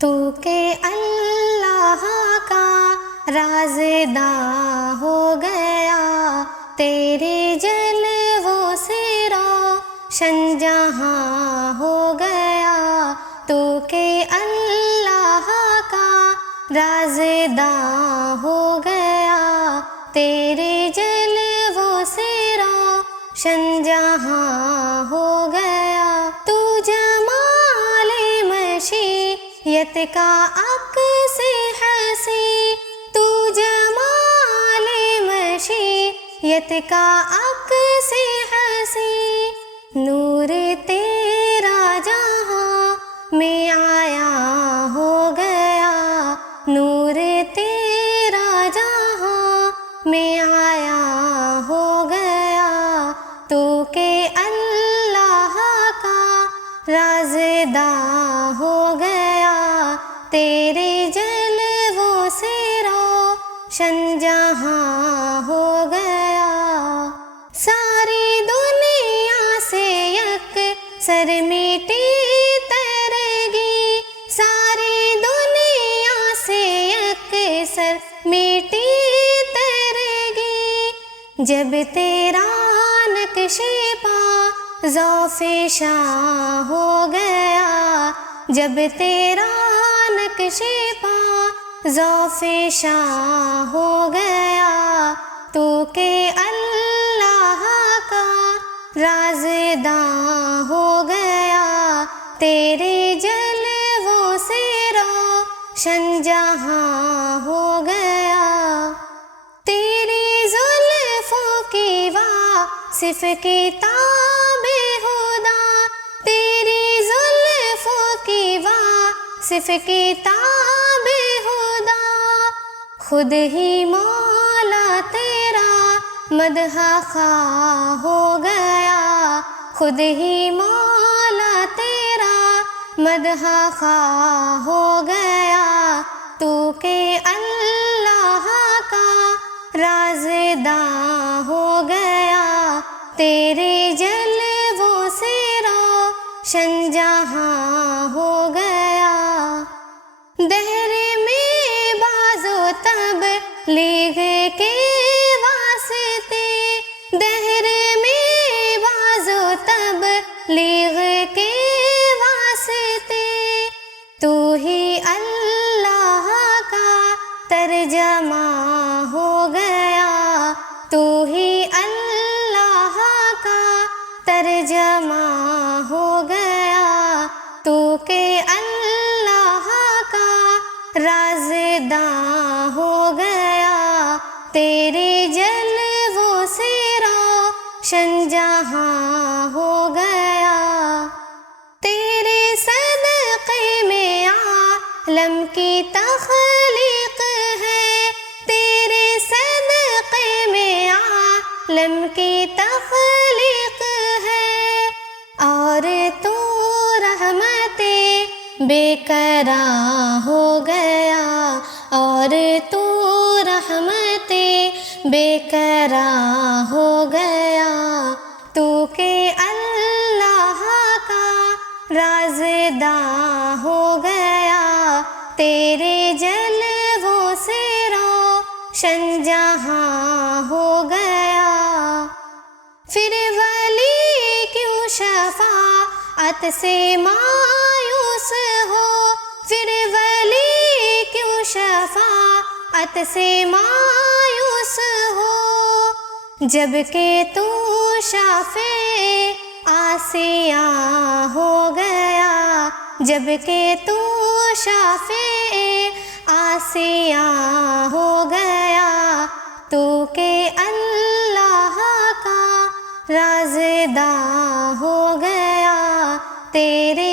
تو کہ اللہ کا رازداں ہو گیا، تیرے جلووں سے روشن جہاں ہو گیا، تو کہ اللہ کا رازداں ہو گیا، تیرے جلووں سے روشن جہاں ہو گیا، تو جمال مشیت کا عکس حسین، تو جمال مشیت کا عکس حسین، نور تیرا جہاں میں آیا ہو گیا، نور تیرا جہاں میں آیا ہو گیا، تو کہ اللہ کا رازداں ہو گیا، تیرے جلووں سے روشن جہاں ہو گیا، ساری دنیا سے یکسر مٹی تیرگی، ساری دنیا سے یکسر مٹی تیرگی، جب تیرا نقش پا ذوفشاں ہو گیا، جب تیرا نقش پا ذوفشاں ہو گیا، تو کہ اللہ کا رازداں ہو گیا، تیرے جلووں سے روشن جہاں ہو گیا، تیری زلفوں کی واصف کتاب ہدیٰ، تیری زلفوں کی واصف کتاب ہدیٰ، خود ہی مولا تیرا مدح خواں ہو گیا، خود ہی مولا تیرا مدح خواں ہو گیا، تو کہ اللہ کا رازداں ہو گیا، تیرے جلووں سے روشن جہاں ہو گیا، دہر میں باز و تبلیغ کے واسطے، دہر میں باز و تبلیغ کے واسطے، تو ہی اللہ کا ترجمہ ہو گیا، تو ہی اللہ کا ترجمہ ہو گیا، تو کہ اللہ کا رازداں ہو گیا، تیرے جلووں سے روشن جہاں ہو گیا، تیرے صدقے میں عالم کی تخلیق ہے، تیرے صدقے میں عالم کی تخلیق ہے، اور تو رحمت بے قرار ہو گیا، اور تو رحمت بے قرار ہو گیا، تو کہ اللہ کا رازداں ہو گیا، تیرے جلووں سے روشن جہاں ہو گیا، پھر ولی کیوں شفاعت سے مایوس ہو، پھر ولی کیوں شفاعت سے مایوس ہو، جب کہ تو شافع آسیاں ہو گیا، جب کہ تو شافع آسیاں ہو گیا، تو کہ اللہ کا رازداں ہو گیا، تیرے